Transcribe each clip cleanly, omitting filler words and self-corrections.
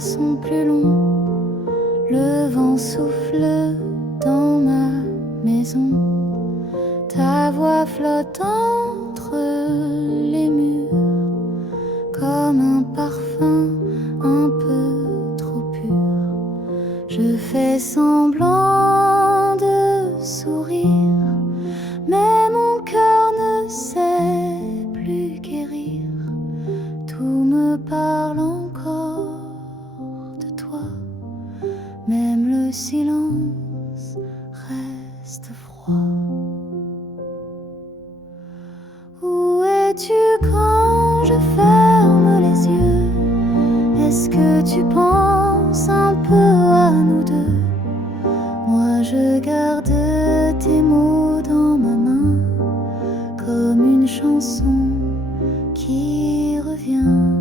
sont plus longs. Le vent souffle dans ma maison. Ta voix flotte entre les murs comme un parfum un peu trop pur. Je fais semblant de sourire, mais mon cœur ne sait plus guérir. Tout me parle encore de toi, même le silence reste froid. Où es-tu quand je ferme les yeux? Est-ce que tu penses un peu à nous deux? Moi je garde tes mots dans ma main, comme une chanson qui revient.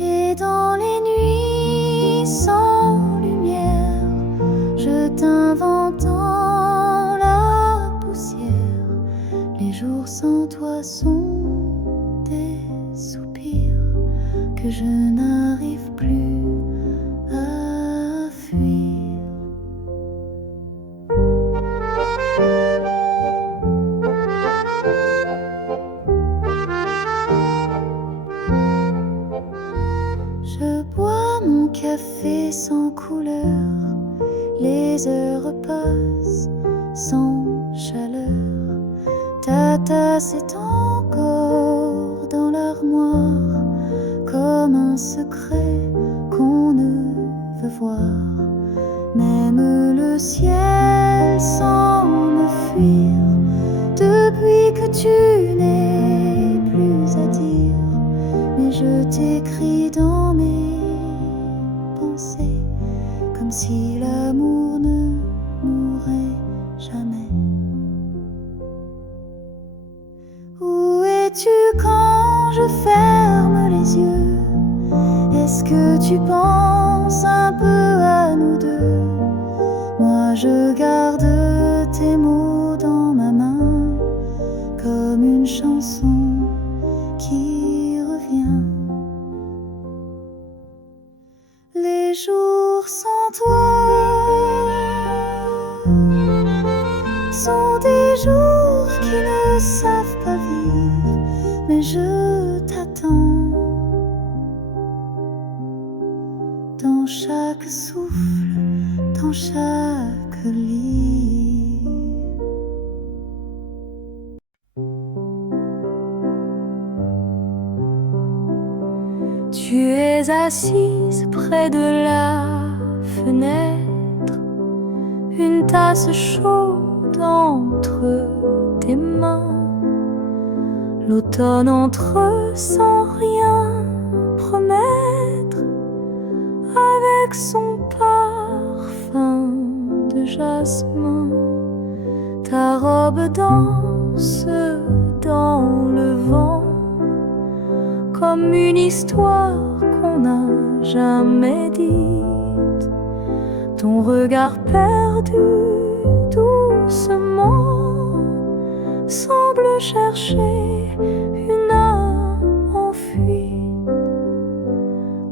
Et dans les nuits sans lumière, je t'invente dans la poussière. Les jours sans toi sont des soupirs que je n'arrive plus à fuir. Je bois mon café sans couleur, les heures passent sans chaleur. Ta tasse est encore dans l'armoire, comme un secret qu'on ne veut voir. Même le ciel semble fuir depuis que tu n'es plus à dire. Mais je t'écris dans mes pensées, comme si l'amour ne mourrait jamais. Où es-tu quand je ferme les yeux? Est-ce que tu penses un peu à nous deux? Moi je garde tes mots dans ma main, comme une chanson qui revient. Les jours sans toi sont des jours qui ne savent pas vivre, mais je t'attends dans chaque souffle, dans chaque lit. Tu es assise près de la fenêtre, une tasse chaude entre tes mains. L'automne entre sans rien promettre, avec son parfum de jasmin. Ta robe danse dans le vent, comme une histoire qu'on n'a jamais dite. Ton regard perdu doucement semble chercher une âme en fuite,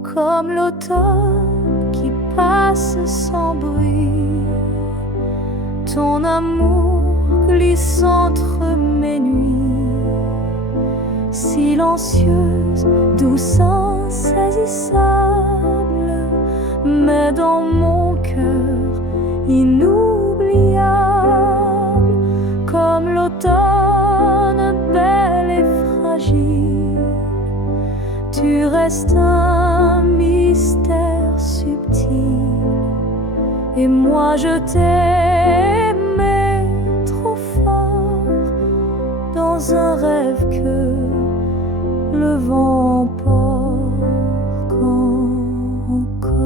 comme l'automne qui passe sans bruit. Ton amour glisse entre mes nuits, silencieuse, douce, insaisissable, mais dans mon cœur inoubliable, comme l'automne belle et fragile. Tu restes un mystère subtil, et moi je t'aimais trop fort, dans un rêve que le vent emporte encore.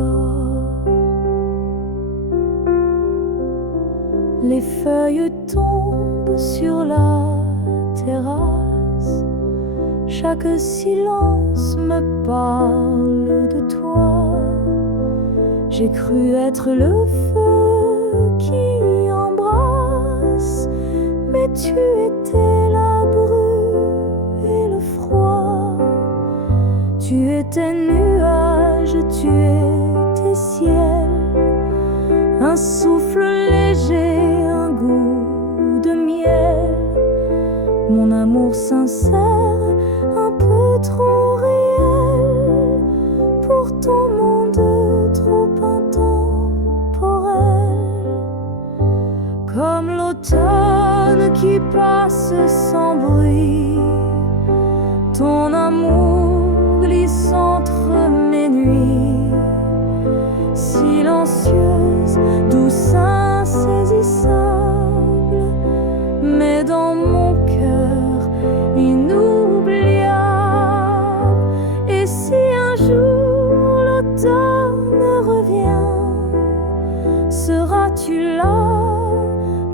Les feuilles tombent sur la terrasse, chaque silence me parle de toi. J'ai cru être le feu qui embrasse, mais tu étais la bru et le froid. Tu étais nuage, tu es un souffle léger, un goût de miel. Mon amour sincère, un peu trop réel pour ton monde trop intemporel. Comme l'automne qui passe sans bruit, ton amour glisse entre mes nuits, silencieuse, douce, insaisissable, mais dans mon cœur inoubliable. Et si un jour l'automne revient, seras-tu là,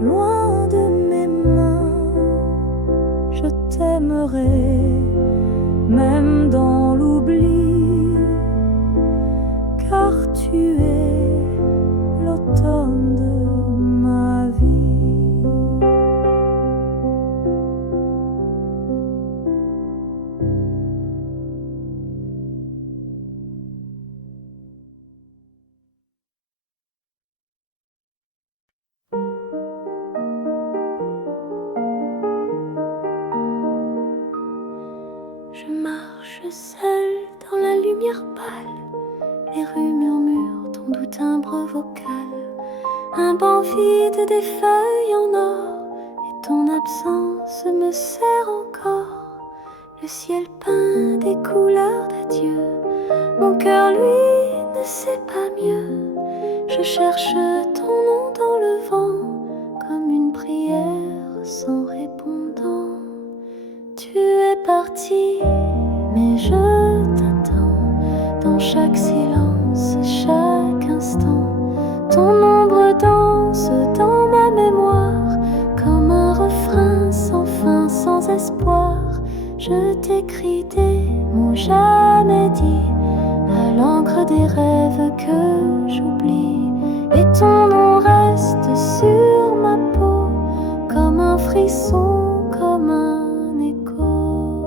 loin de mes mains? Je t'aimerai, même dans l'oubli, car tu es l'automne de ma vie. Je marche seule dans la lumière pâle, les rues murmurent ton doux timbre vocal. Un banc vide, des feuilles en or, et ton absence me sert encore. Le ciel peint des couleurs d'adieu, mon cœur lui ne sait pas mieux. Je cherche ton nom dans le vent, comme une prière sans répondant. Tu es parti, mais je t'attends dans chaque silence, chaque instant. Ton ombre danse dans ma mémoire, comme un refrain sans fin, sans espoir. Je t'écris des mots jamais dits, à l'encre des rêves que j'oublie. Et ton nom reste sur ma peau, comme un frisson, comme un écho.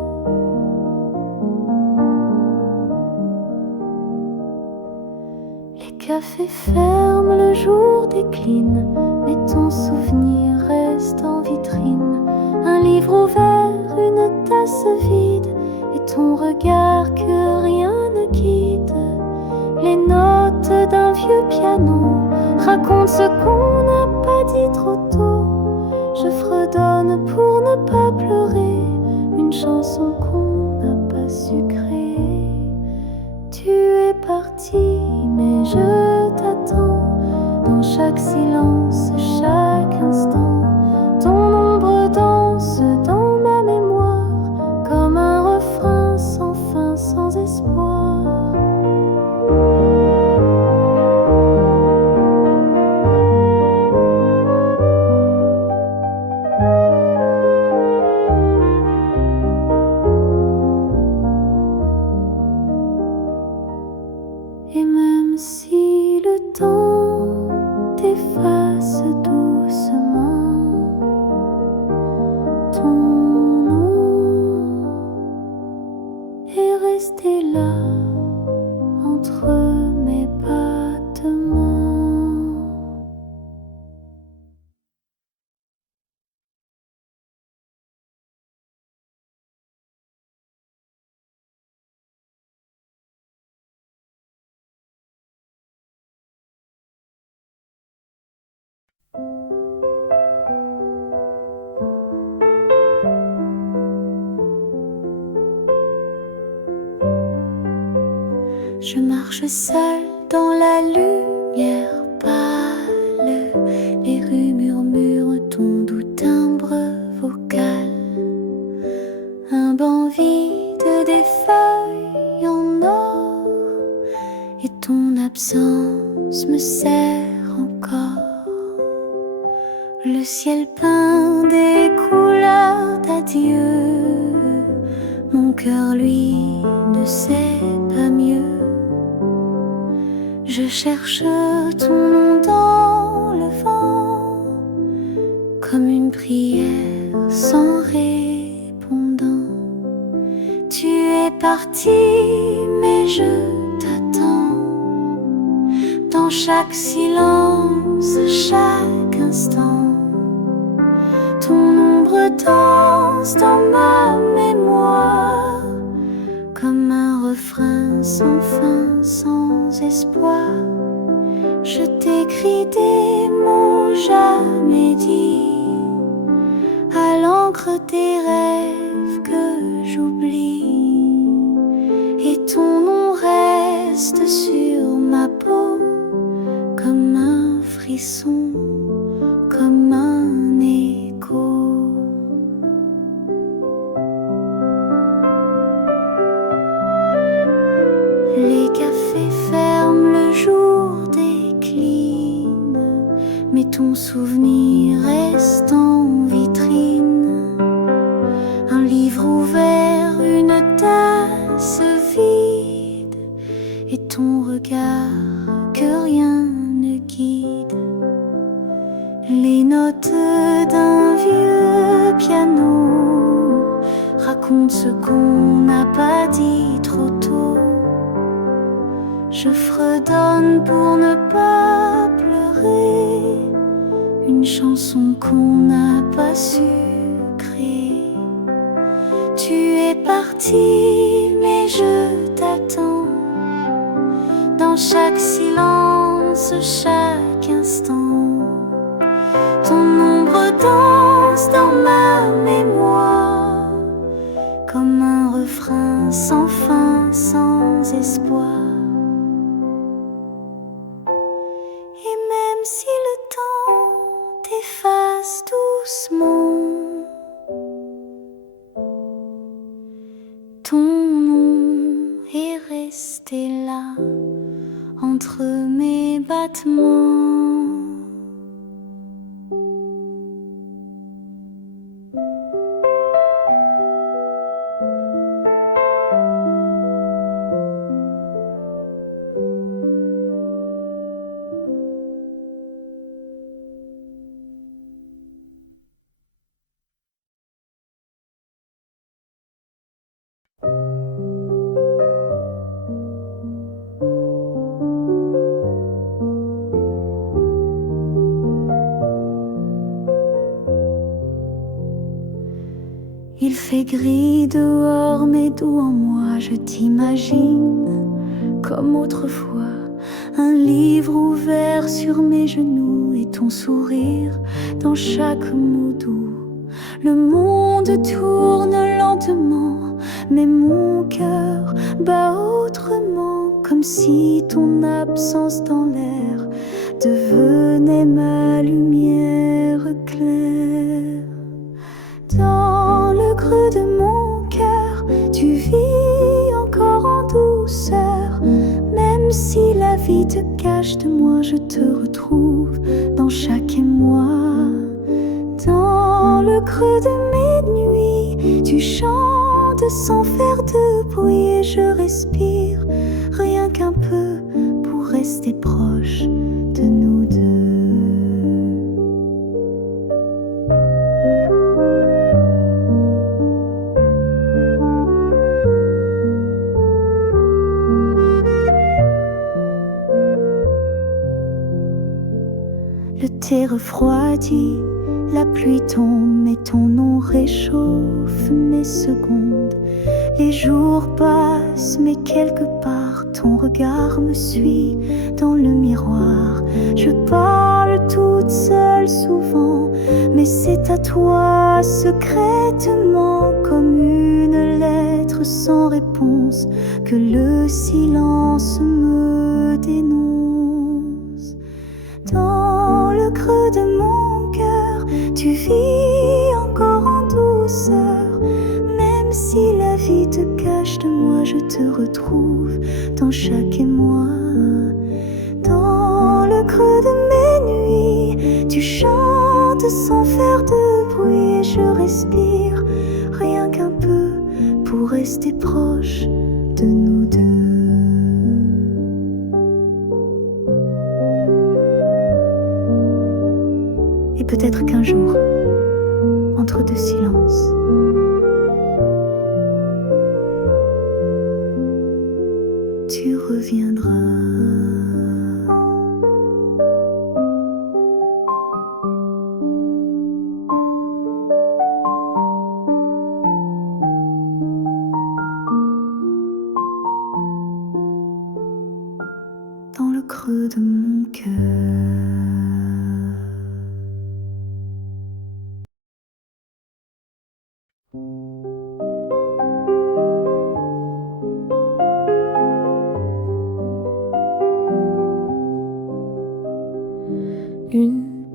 Les cafés ferment, le jour décline, mais ton souvenir reste en vitrine. Un livre ouvert, une tasse vide, et ton regard que rien ne guide. Les notes d'un vieux piano racontent ce qu'on n'a pas dit trop tôt. Je fredonne pour ne pas pleurer une chanson qu'on n'a pas su créer. Tu es parti, mais je t'attends dans chaque silence, chaque instant. Ton ombre danse dans ma mémoire, comme un refrain sans fin, sans espoir. Et même si le temps t'efface doucement, ton nom est resté là entre mes battements. Je marche seule dans la lumière pâle, les rues murmurent ton doux timbre vocal. Un banc vide, des feuilles en or, et ton absence me sert encore. Le ciel peint des couleurs d'adieu, mon cœur lui ne sait pas mieux. Je cherche ton nom dans le vent, comme une prière sans répondant. Tu es parti, mais je t'attends dans chaque silence, espoir. Je t'écris des mots jamais dits, à l'encre des rêves que j'oublie, et ton nom reste sur ma peau comme un frisson, comme un écho. Les cafés ferment, le jour décline, mais ton souvenir reste en vitrine. Un livre ouvert, une tasse vide, et ton regard que rien ne guide. Les notes d'un vieux piano racontent ce qu'on n'a pas dit trop tôt. Je fredonne pour ne pas pleurer une chanson qu'on n'a pas su créer. Tu es parti, mais je t'attends dans chaque silence, chaque instant. Ton ombre danse dans ma mémoire comme un refrain sans fin, sans espoir. Et même si le temps t'efface doucement, ton nom est resté là entre mes battements. Il fait gris dehors, mais doux en moi, je t'imagine comme autrefois. Un livre ouvert sur mes genoux et ton sourire dans chaque mot doux. Le monde tourne lentement, mais mon cœur bat autrement, comme si ton absence dans l'air devenait ma lumière claire. Dans le creux de mon cœur, tu vis encore en douceur. Même si la vie te cache de moi, je te retrouve dans chaque émoi. Dans le creux de mes nuits, tu chantes sans faire de bruit et je respire rien qu'un peu pour rester proche de nous deux. Le thé refroidit, la pluie tombe et ton nom réchauffe mes secondes. Les jours passent, mais quelque part ton regard me suit dans le miroir. Je parle toute seule souvent, mais c'est à toi secrètement, comme une lettre sans réponse, que le silence me dénonce. Dans le creux de mon cœur, tu vis encore en douceur. Même si la vie te cache de moi, je te retrouve dans chaque émoi. Dans le creux de mes nuits, tu chantes sans faire de bruit et je respire rien qu'un peu pour rester proche de nous deux. Et peut-être qu'un jour, entre deux silences, tu reviendras.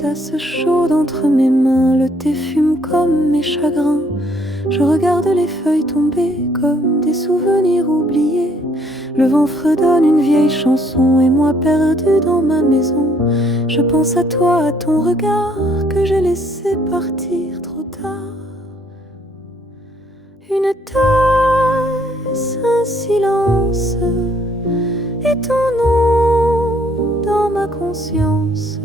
tasse chaude entre mes mains. Le thé fume comme mes chagrins. Je regarde les feuilles tomber comme des souvenirs oubliés. Le vent fredonne une vieille chanson et moi perdu dans ma maison. Je pense à toi, à ton regard que j'ai laissé partir trop tard. Une tasse, un silence et ton nom dans ma conscience.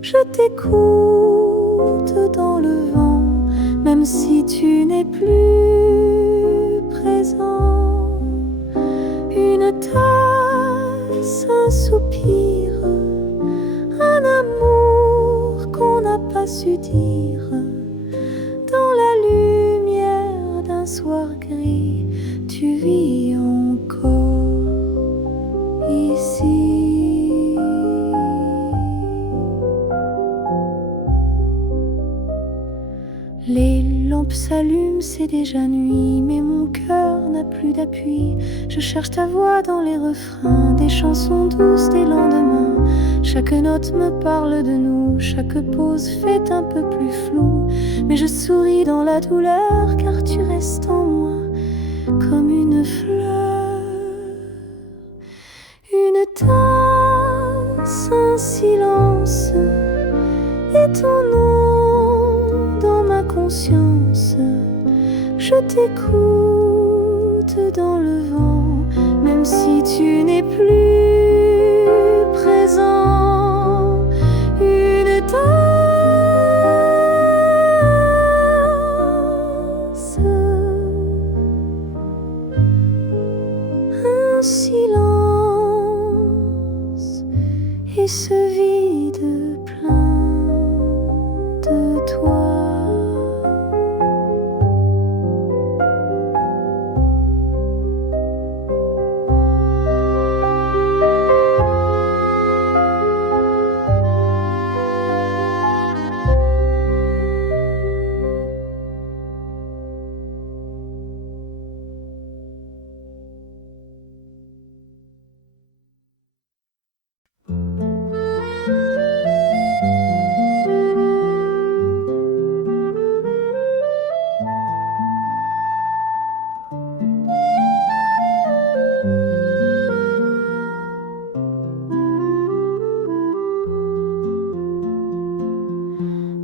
Je t'écoute dans le vent, même si tu n'es plus présent. Une tasse, un soupir, un amour qu'on n'a pas su dire. Dans la lumière d'un soir gris, tu vis encore ici. Les lampes s'allument, c'est déjà nuit, mais mon cœur n'a plus d'appui. Je cherche ta voix dans les refrains des chansons douces des lendemains. Chaque note me parle de nous, chaque pause fait un peu plus flou. Mais je souris dans la douleur, car tu restes en moi comme une fleur. Une tasse, un silence et ton nom dans ma conscience. Je t'écoute dans le vent, même si tu n'es plus présent. Une tasse, un silence et ce vide plein de toi.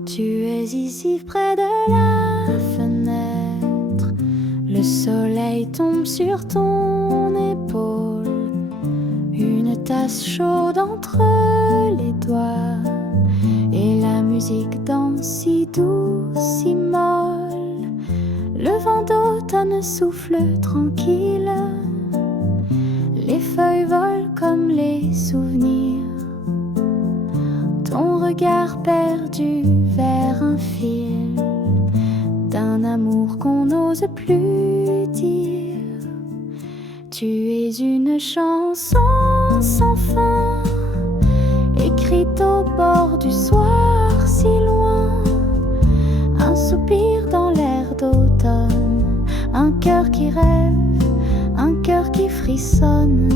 Tu es ici près de la fenêtre. Le soleil tombe sur ton épaule. Une tasse chaude entre les doigts. Et la musique danse si douce, si molle. Le vent d'automne souffle tranquille. Les feuilles volent comme les souvenirs. Ton regard perdu vers un fil d'un amour qu'on n'ose plus dire. Tu es une chanson sans fin, écrite au bord du soir si loin. Un soupir dans l'air d'automne, un cœur qui rêve, un cœur qui frissonne.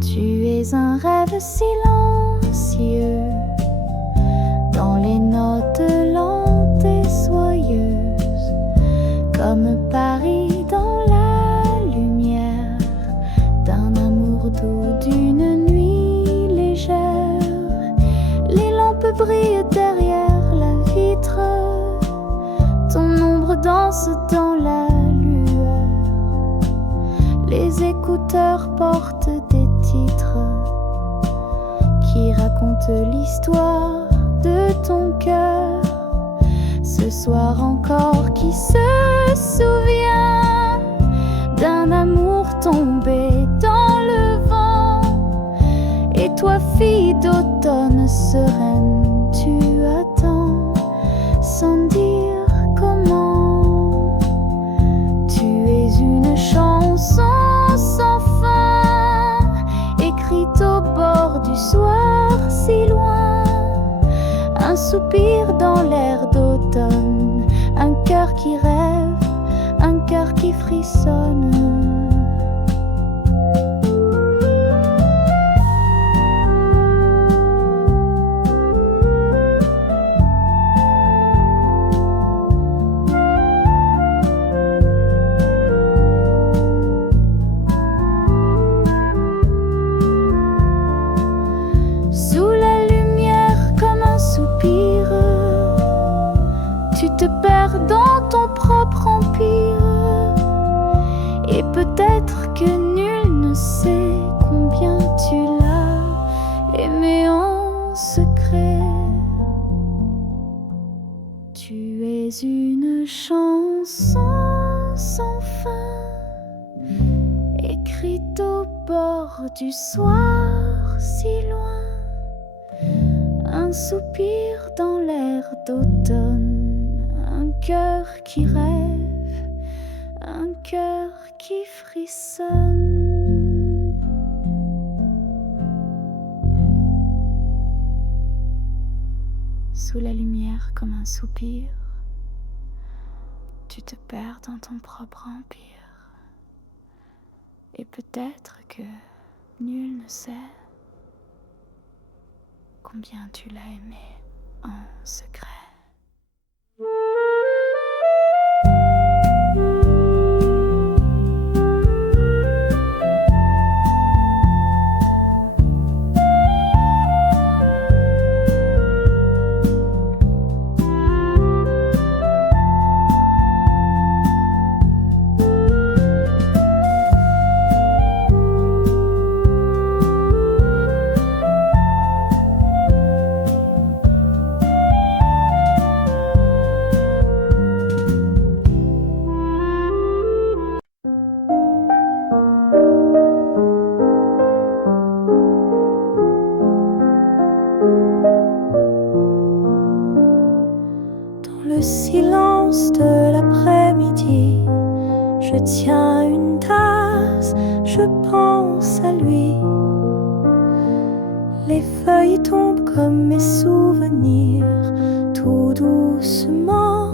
Tu es un rêve silencieux, dans les notes lentes et soyeuses, comme Paris dans la lumière d'un amour doux, d'une nuit légère. Les lampes brillent derrière la vitre, ton ombre danse dans la lueur. Les écouteurs portent des titres qui racontent l'histoire de ton cœur. Ce soir encore, qui se souvient d'un amour tombé dans le vent? Et toi, fille d'automne sereine, tu attends sans dire comment. Tu es une chanson sans fin, écrite au bord du soir si loin. Un soupir dans l'air d'automne, un cœur qui rêve, un cœur qui frissonne. te perds dans ton propre empire. Et peut-être que nul ne sait combien tu l'as aimé en secret. Tu es une chanson sans fin, écrite au bord du soir si loin. Un soupir dans l'air d'automne, un cœur qui rêve, un cœur qui frissonne. Sous la lumière comme un soupir, tu te perds dans ton propre empire. Et peut-être que nul ne sait combien tu l'as aimé en secret. Le silence de l'après-midi, je tiens une tasse, je pense à lui. Les feuilles tombent comme mes souvenirs, tout doucement,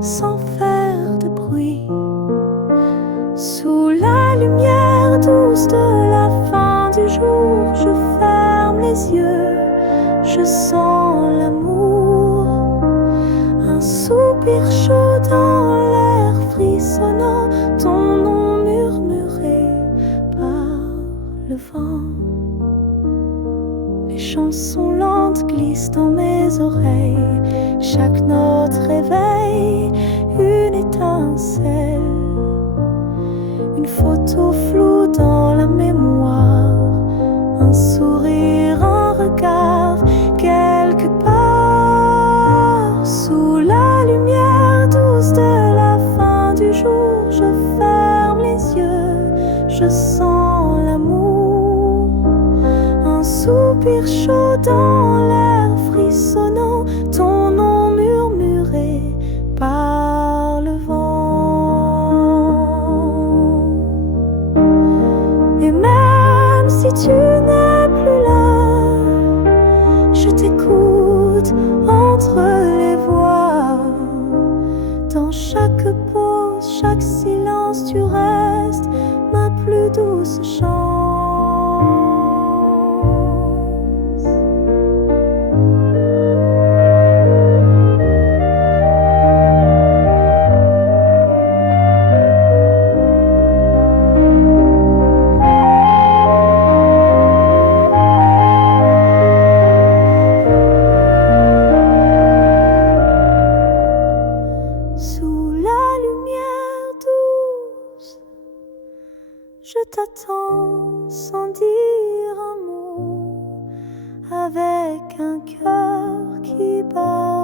sans faire de bruit. Sous la lumière douce de la fin du jour, je ferme les yeux, je sens l'amour. Un soupir chaud dans l'air frissonnant, ton nom murmuré par le vent. Les chansons lentes glissent dans mes oreilles, chaque note réveille une étincelle. Une photo floue dans la mémoire, un sourire, un regard, quelque part. Sous la lumière douce de la fin du jour, je ferme les yeux, je sens l'amour. Un soupir chaud dans l'air frissonnant, ton nom murmuré par le vent. Et même si tu n'es plus là, je t'écoute entre les voix. Dans chaque pause, chaque silence, tu restes ma plus douce chance. Sous la lumière douce, je t'attends sans dire un mot, avec un cœur qui bat.